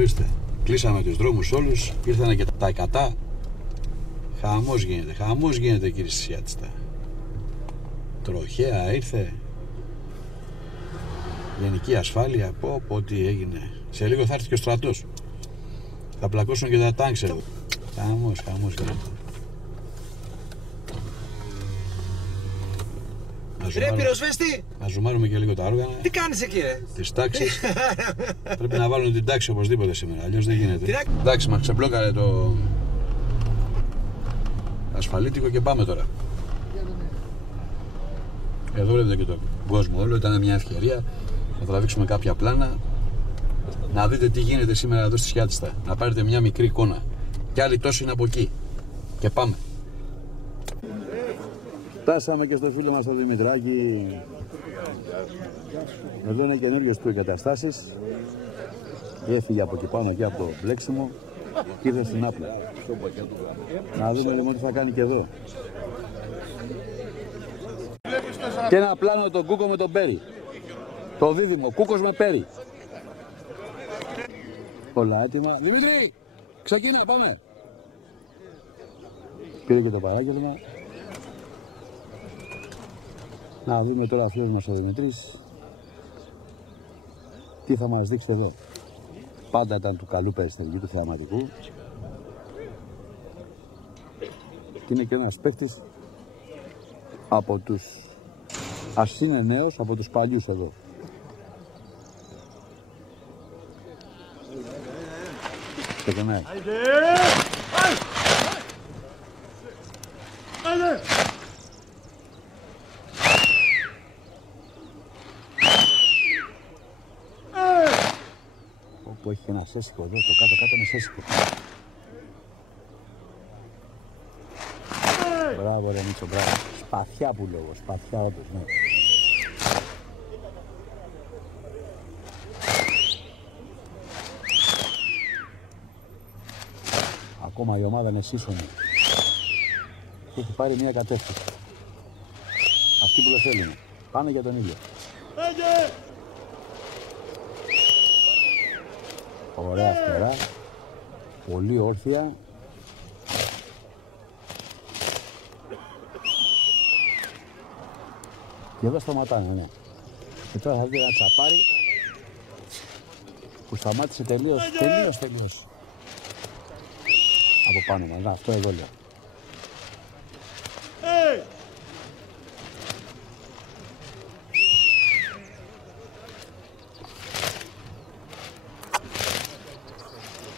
Ορίστε, κλείσαμε τους δρόμους όλους, ήρθανε και τα εκατά. Χαμός γίνεται κύριε Σιάτιστα. Τροχέα ήρθε. Γενική ασφάλεια, πω τι έγινε. Σε λίγο θα έρθει και ο στρατός. Θα πλακώσουν και τα τάγκς εδώ. Χαμός γίνεται. Ρε πυροσβέστη! Να ζουμάρουμε και λίγο τα όργανα. Τι κάνεις εκεί ρε? Τις τάξεις. Πρέπει να βάλουν την τάξη οπωσδήποτε σήμερα, αλλιώς δεν γίνεται. Εντάξει, μας ξεμπλόκαρε το ασφαλίτικο και πάμε τώρα. Εδώ βλέπετε και τον κόσμο όλο, ήταν μια ευκαιρία να τραβήξουμε κάποια πλάνα, να δείτε τι γίνεται σήμερα εδώ στη Σιάτιστα, να πάρετε μια μικρή εικόνα. Κι άλλοι τόσοι είναι από εκεί. Και πάμε. Φτάσαμε και στο φίλο μας τον Δημητράκη. Εδώ είναι καινούργιες του εγκαταστάσεις. Έφυγε από εκεί πάνω και από το μπλέξιμο και ήρθε στην Άπλα. Να δούμε λοιπόν τι θα κάνει και εδώ. Και ένα πλάνο τον Κούκο με τον Πέρι. Το δίδυμο, Κούκος με Πέρι. Όλα έτοιμα. Δημήτρη, ξεκινά, πάμε. Πήρε και το παράγγελμα. Να δούμε τώρα φίλος μας ο Δημητρής τι θα μας δείξει εδώ. Πάντα ήταν του καλού περιστατικού, του θεαματικού. Και είναι και ένας παίκτης από τους, ας είναι νέος, από τους παλιούς εδώ. Ξεκινάει. Όπου έχει ένα σέσικο εδώ, το κάτω-κάτω είναι σέσικο. Μπράβο ρε Μίτσο, μπράβο. Σπαθιά που λέω, σπαθιά όπως, ναι. Ακόμα η ομάδα είναι σύσσωνη. Και έχει πάρει μια κατεύθυνση. Αυτοί που δεν θέλουν. Πάνε για τον ήλιο. Ωραία φτερά. Πολύ όρθια. Και εδώ σταματάνε, ναι. Και τώρα θα δει ένα τσαπάρι που σταμάτησε τελείως. Από πάνω μας, να, αυτό εδώ λέω.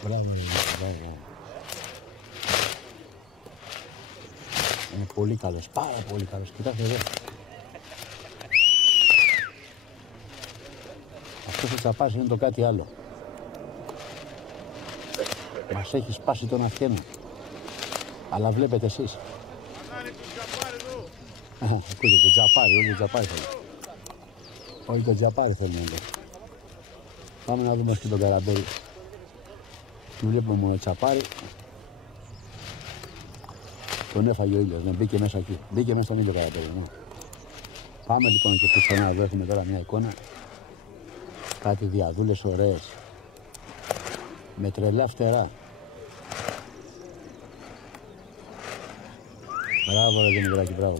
Μπράβο. Είναι πολύ καλός, πάρα πολύ καλός. Κοιτάξτε εδώ. Αυτός ο τσαπάς είναι το κάτι άλλο. Μας έχει σπάσει τον αυχένα. Αλλά βλέπετε εσείς. Ακούτε, το τζαπάρι, όλοι το τζαπάρι θέλουν. Όλοι το τζαπάρι θέλουν εδώ. Πάμε να δούμε και τον Καραμπέλη. Του βλέπουμε μόνο τσαπάρι. Τον έφαγε ο ήλιος, ναι, μπήκε μέσα εκεί. Μπήκε μέσα στον ήλιο Καραμπέλη, ναι. Πάμε λοιπόν και πουθενά, εδώ έχουμε τώρα μια εικόνα. Κάτι διαδούλες ωραίες. Με τρελά φτερά. Μπράβο ρε Δημητράκη, μπράβο.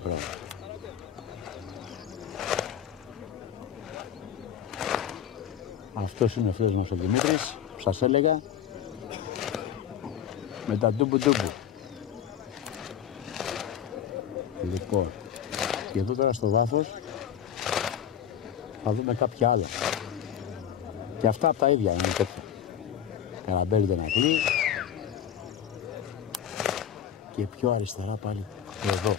Αυτός είναι ο φίλος μας ο Δημήτρης, που σας έλεγα. Με τα ντούμπου. Λοιπόν, και εδώ τώρα στο βάθος θα δούμε κάποια άλλα. Και αυτά από τα ίδια είναι τέτοια. Καραμπέλη δεν ακλεί. Και πιο αριστερά πάλι εδώ.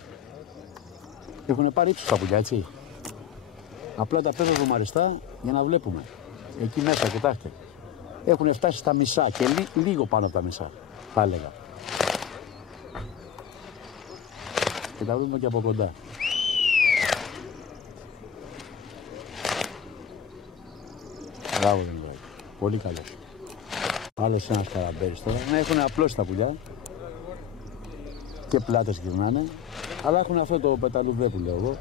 Έχουν πάρει ύψος τα πουλιά, έτσι. Απλά τα παίζω βομαριστά για να βλέπουμε. Εκεί μέσα, κοιτάξτε. Έχουν φτάσει στα μισά και λίγο πάνω από τα μισά, θα έλεγα. Και τα δούμε και από κοντά. Μπράβο, Δημητράκη. Πολύ καλός. Άλλος ένας Καραμπέλης τώρα. Ναι, έχουν απλώσει τα πουλιά. Και πλάτες γυρνάνε. Αλλά έχουν αυτό το πεταλουδέ που λέω εγώ.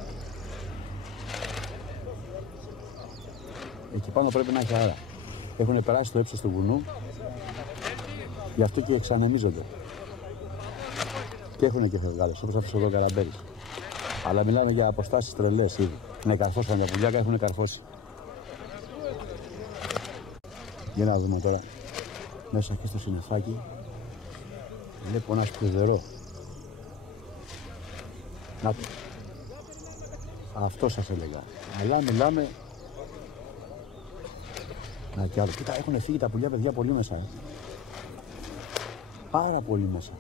Εκεί πάνω πρέπει να έχει αέρα. Έχουν περάσει το ύψος του βουνού Γι' αυτό και ξανεμίζονται. Και έχουν και φευγάδες, όπως αφήσω εδώ καραμπέρις. Αλλά μιλάμε για αποστάσεις τρελές ήδη. Ναι, καρφώσαν τα πουλιάκα, έχουν καρφώσει. Για να δούμε τώρα. Μέσα εκεί στο συννεφάκι βλέπω ένα σπουδερό. Να το. Αυτό σας έλεγα. Αλλά μιλάμε. Να κι άλλο. Κοίτα, έχουν φύγει τα πουλιά, παιδιά, πολύ μέσα. Πάρα πολύ μέσα.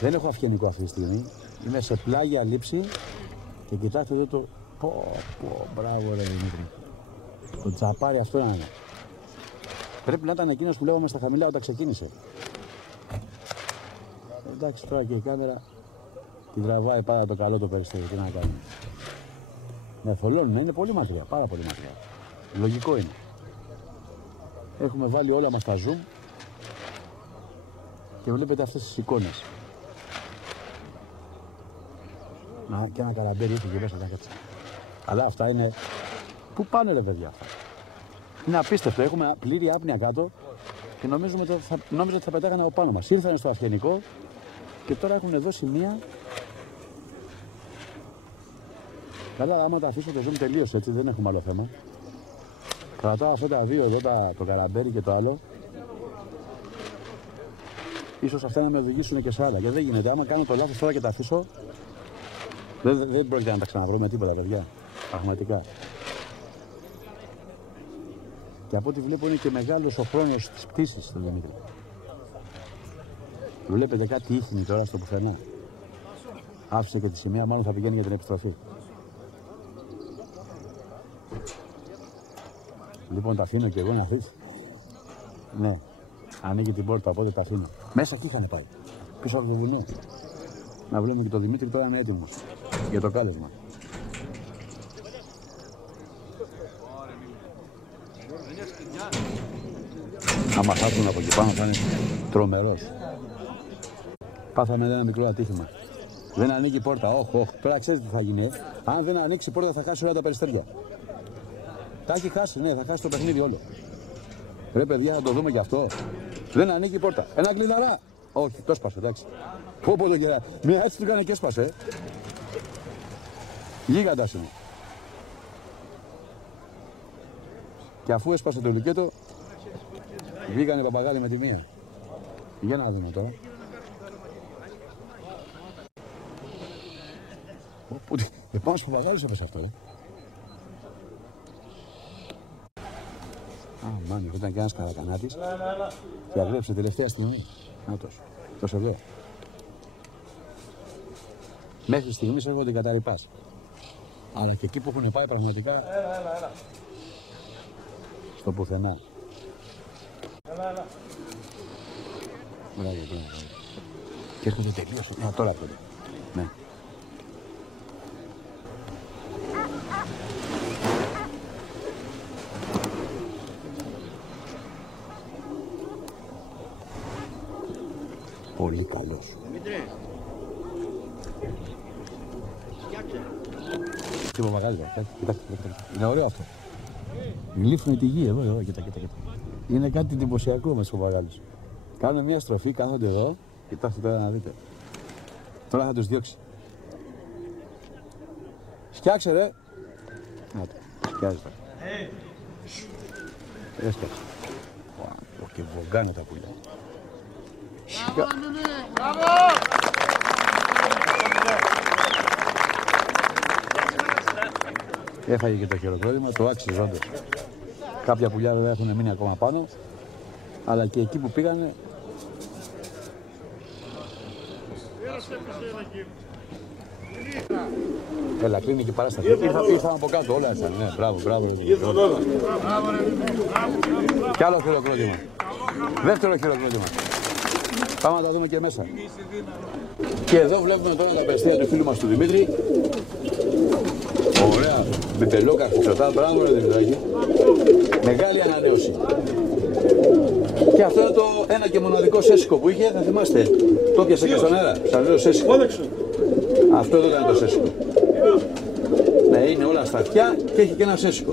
Δεν έχω αυγενικό αυτή τη στιγμή. Είμαι σε πλάγια λήψη και κοιτάξτε εδώ το. Μπράβο ρε Δημήτρη. Το τσαπάρι αυτό είναι. Πρέπει να ήταν εκείνος που λέγαμε στα χαμηλά όταν ξεκίνησε. Εντάξει, τώρα και η κάμερα την τραβάει πάρα το καλό το περιστέρι. Τι να κάνουμε. Ναι, θολώνουμε, είναι πολύ μακριά, πάρα πολύ μακριά. Λογικό είναι. Έχουμε βάλει όλα μας τα zoom και βλέπετε αυτές τις εικόνες. Να, και ένα καραμπέρι ήρθε και μέσα να κάτσει. Αλλά αυτά είναι. Πού πάνε ρε παιδιά αυτά. Είναι απίστευτο. Έχουμε πλήρη άπνοια κάτω και νόμιζα ότι θα πετάγανε από πάνω μας. Ήρθανε στο αυγενικό και τώρα έχουν δώσει μία. Καλά, άμα τα αφήσω το zoom τελείως έτσι, δεν έχουμε άλλο θέμα. Κρατάω αυτά τα δύο εδώ, το καραμπέρι και το άλλο. Ίσως αυτά να με οδηγήσουν και σε άλλα. Και δεν γίνεται. Άμα κάνω το λάθος τώρα και τα αφήσω, δεν πρόκειται να τα ξαναβρούμε τίποτα, παιδιά. Πραγματικά. Και από ό,τι βλέπω είναι και μεγάλος ο χρόνος της πτήσης στον Δημήτρη. Βλέπετε κάτι ίχνη τώρα στο πουθενά. Άφησε και τη σημαία, μάλλον θα πηγαίνει για την επιστροφή. Λοιπόν, τα αφήνω και εγώ να αφήσει. Ναι, ανοίγει την πόρτα, οπότε τα αφήνω. Μέσα εκεί είχαν πάει, πίσω από το βουνό. Να βλέπουμε και το Δημήτρη τώρα είναι έτοιμος για το κάλεσμα. Άμα θα έρθουν από εκεί πάνω θα είναι τρομερός. Πάθαμε ένα μικρό ατύχημα. Δεν ανοίγει η πόρτα, όχι. Τώρα ξέρεις τι θα γίνει. Αν δεν ανοίξει η πόρτα θα χάσει όλα τα περιστέρια. Τα έχει χάσει, ναι, θα χάσει το παιχνίδι όλο. Ρε παιδιά, να το δούμε κι αυτό. Δεν ανοίγει η πόρτα. Ένα κλειδαρά. Όχι, το σπάσε, εντάξει. Πω το κερά. Μια έτσι του έκανε και έσπασε. Γίγαντας είναι. Και αφού έσπασε το λουκέτο, βγήκανε τα παπαγάλη με τη μία. Για να δούμε τώρα. Επάνω στους παπαγάλους έπεσε αυτό, Μάνι, ήταν και ένας καρακανάτης και αγρέψε τελευταία στιγμή. Νάτος, το σεβέ. Μέχρι στιγμής έρχονται καταρρυπάς. Αλλά και εκεί που έχουν πάει πραγματικά στο πουθενά. Μπράβο. Και έρχονται τελείως. Τώρα πρώτα. Ναι. Πολύ καλός. Τι παπαγάλη, κοιτάξτε. Είναι ωραίο αυτό. Γλύφουν τη γη εδώ, κοίτα. Είναι κάτι εντυπωσιακό με τους παπαγάλους. Κάνουν μια στροφή, κάθονται εδώ. Κοιτάξτε τώρα να δείτε. Τώρα θα τους διώξει. Σκιάξε ρε. Να το, σκιάζει τώρα. Έσκαξε. Και βογκάνε τα πουλιά. Μπράβο! Έφαγε και το χειροκρότημα, το άξιζε όντως. Κάποια πουλιά δεν έχουν μείνει ακόμα πάνω, αλλά και εκεί που πήγανε. Έλα, κλείνει και η παράσταση. Ήρθαμε από κάτω, όλα ήρθαν. Ναι, μπράβο. Κι άλλο χειροκρότημα. Δεύτερο χειροκρότημα. Πάμε να τα δούμε και μέσα. Και εδώ βλέπουμε τώρα τα περιστέρια του φίλου μας του Δημήτρη. Ωραία, με πελόκαρπο ξωτά, μπράβο ρε Δημητράκη. Μεγάλη ανανέωση. Και αυτό είναι το ένα και μοναδικό σέσικο που είχε, θα θυμάστε. Το πιάσε και στον αέρα, σας λέω σέσικο. Αυτό εδώ ήταν το σέσικο. Ναι, είναι όλα στα αυτιά και έχει και ένα σέσικο.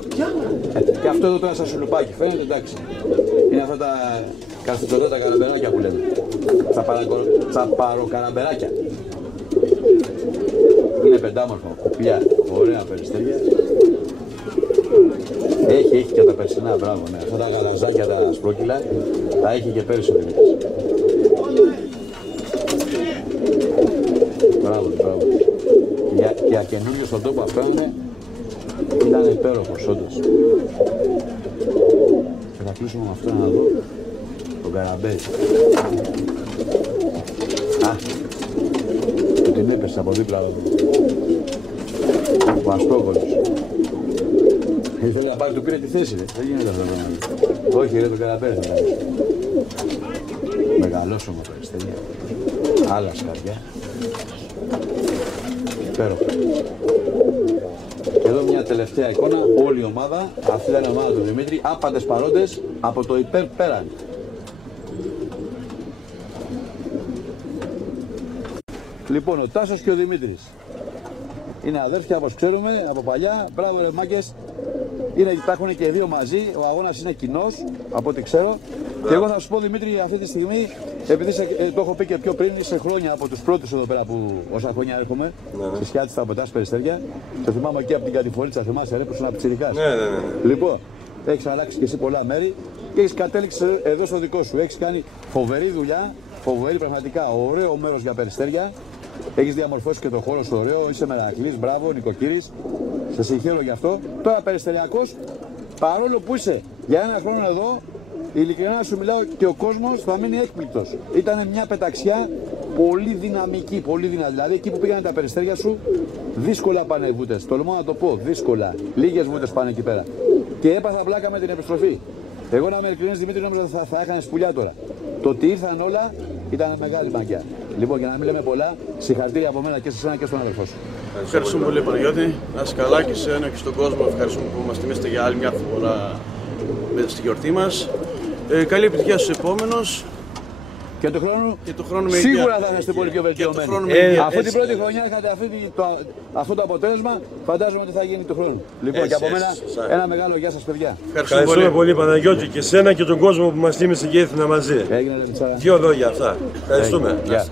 Και αυτό εδώ τώρα σαν σουλουπάκι, φαίνεται εντάξει. Είναι αυτά αυτά τα καστιτωτέ τα καραμπεράκια που λέμε. Τσαπαροκαραμπεράκια. Είναι πεντάμορφο, κουπιά, ωραία περιστέρια. Έχει και τα περσινά, μπράβο, ναι. Αυτά τα γαλαζάκια, τα σπρόκυλα, τα έχει και πέρυσι ο Δημήτρης. Μπράβο, μπράβο. Για καινούριο στον τόπο αυτό ήταν υπέροχος, όντως. Και θα κλείσουμε με αυτό να δω τον Καραμπέλ. Α, του την έπεσε από δίπλα ο Αστόκολος. Ήθελε να πάρει, του πήρε τη θέση, ρε. Δεν γίνεται αυτό το πράγμα. Όχι, ρε, τον Καραμπέλ θα πάρει. Μεγαλόσωμα περιστέρια. Άλλα σκαριά. Υπέροχα. Και εδώ μια τελευταία εικόνα, όλη η ομάδα, αυτή ήταν η ομάδα του Δημήτρη, άπαντες παρόντες από το υπέρ πέραν. Λοιπόν, ο Τάσος και ο Δημήτρης είναι αδέρφια όπως ξέρουμε από παλιά. Μπράβο ρε μάγκες, υπάρχουν και οι δύο μαζί, ο αγώνας είναι κοινός από ό,τι ξέρω. Και εγώ θα σου πω Δημήτρη αυτή τη στιγμή, επειδή το έχω πει και πιο πριν, είσαι χρόνια από τους πρώτους εδώ πέρα που όσα χρόνια έρχομαι, σε σκιάτι στα ποτά περιστέρια. Το θυμάμαι εκεί από την Κατηφορίτσα, θυμάσαι ρε που ήσουν πιτσιρικάς. Ναι. Λοιπόν, έχεις αλλάξει και εσύ πολλά μέρη και έχεις κατέληξει εδώ στο δικό σου. Έχεις κάνει φοβερή δουλειά, φοβερή πραγματικά, ωραίο μέρος για περιστέρια. Έχεις διαμορφώσει και το χώρο σου ωραίο, είσαι μερακλής, μπράβο, νοικοκύρης. Σε συγχαίρω γι' αυτό. Τώρα περιστεριακός, παρόλο που είσαι για ένα χρόνο εδώ, ειλικρινά σου μιλάω και ο κόσμος θα μείνει έκπληκτος. Ήταν μια πεταξιά πολύ δυναμική, πολύ δυνατή. Δηλαδή εκεί που πήγανε τα περιστέρια σου, δύσκολα πάνε βούτες. Τολμώ να το πω, δύσκολα. Λίγες βούτες πάνε εκεί πέρα. Και έπαθα πλάκα με την επιστροφή. Εγώ να είμαι ειλικρινής Δημήτρη, νόμιζα θα έχανε σπουλιά τώρα. Το ότι ήρθαν όλα ήταν μεγάλη μαγιά. Λοιπόν, για να μην λέμε πολλά, συγχαρητήρια από μένα και σε εσένα και στον αδελφό σου. Ευχαριστούμε πολύ, Παναγιώτη. Να είσαι καλά και εσένα και στον κόσμο. Ευχαριστούμε που μας τιμήσετε για άλλη μια φορά στη γιορτή μας. Καλή επιτυχία στους επόμενους. Και του χρόνου σίγουρα θα είστε πολύ πιο βελτιωμένοι. Αυτή την πρώτη χρονιά είχατε αυτό το αποτέλεσμα, φαντάζομαι ότι θα γίνει του χρόνου. Λοιπόν, και από μένα ένα μεγάλο γεια σας, παιδιά. Ευχαριστούμε πολύ, Παναγιώτη, και εσένα και τον κόσμο που μας τίμησε και ήρθαν μαζί. Έγινε, Δύο λόγια αυτά. Ευχαριστούμε. Γεια.